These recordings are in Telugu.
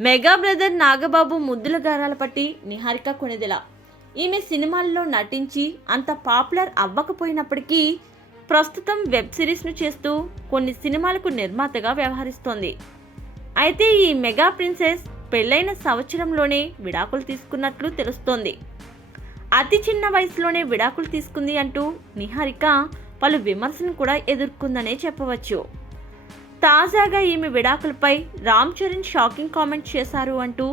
మెగా బ్రదర్ నాగబాబు ముద్దుల గారాల పట్టి నిహారిక కొణిదెల. ఈమె సినిమాల్లో నటించి అంత పాపులర్ అవ్వకపోయినప్పటికీ ప్రస్తుతం వెబ్ సిరీస్ను చేస్తూ కొన్ని సినిమాలకు నిర్మాతగా వ్యవహరిస్తోంది. అయితే ఈ మెగా ప్రిన్సెస్ పెళ్లైన సంవత్సరంలోనే విడాకులు తీసుకున్నట్లు తెలుస్తోంది. అతి చిన్న వయసులోనే విడాకులు తీసుకుంది అంటూ నిహారిక పలు విమర్శను కూడా ఎదుర్కొందనే చెప్పవచ్చు. తాజాగా ఈమె విడాకులపై రామ్ చరణ్ షాకింగ్ కామెంట్ చేశారు అంటూ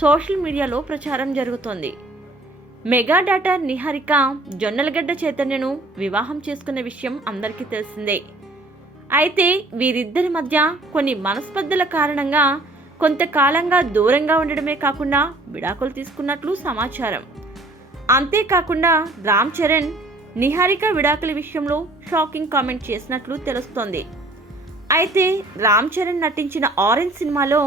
సోషల్ మీడియాలో ప్రచారం జరుగుతోంది. మెగా డాటర్ నిహారిక జొన్నలగడ్డ చైతన్యను వివాహం చేసుకున్న విషయం అందరికీ తెలిసిందే. అయితే వీరిద్దరి మధ్య కొన్ని మనస్పర్ధల కారణంగా కొంతకాలంగా దూరంగా ఉండడమే కాకుండా విడాకులు తీసుకున్నట్లు సమాచారం. అంతేకాకుండా రామ్ చరణ్ నిహారిక విడాకుల విషయంలో షాకింగ్ కామెంట్ చేసినట్లు తెలుస్తోంది. అయితే రామ్ చరణ్ నటించిన ఆరెంజ్ సినిమాలో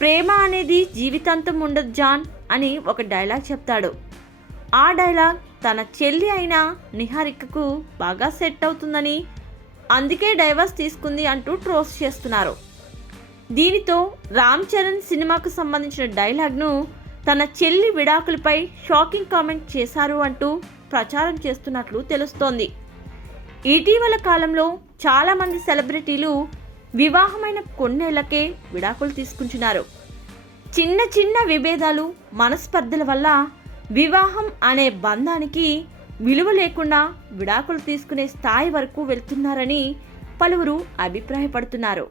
ప్రేమ అనేది జీవితాంతం ఉండదు జాన్ అని ఒక డైలాగ్ చెప్తాడు. ఆ డైలాగ్ తన చెల్లి అయిన నిహారికకు బాగా సెట్ అవుతుందని, అందుకే డైవర్స్ తీసుకుంది అంటూ ట్రోల్స్ చేస్తున్నారు. దీనితో రామ్ చరణ్ సినిమాకు సంబంధించిన డైలాగ్ను తన చెల్లి విడాకులపై షాకింగ్ కామెంట్ చేశారు అంటూ ప్రచారం చేస్తున్నట్లు తెలుస్తోంది. ఇటీవల కాలంలో చాలామంది సెలబ్రిటీలు వివాహమైన కొన్నేళ్లకే విడాకులు తీసుకుంటున్నారు. చిన్న చిన్న విభేదాలు, మనస్పర్ధల వల్ల వివాహం అనే బంధానికి విలువ లేకుండా విడాకులు తీసుకునే స్థాయి వరకు వెళ్తున్నారని పలువురు అభిప్రాయపడుతున్నారు.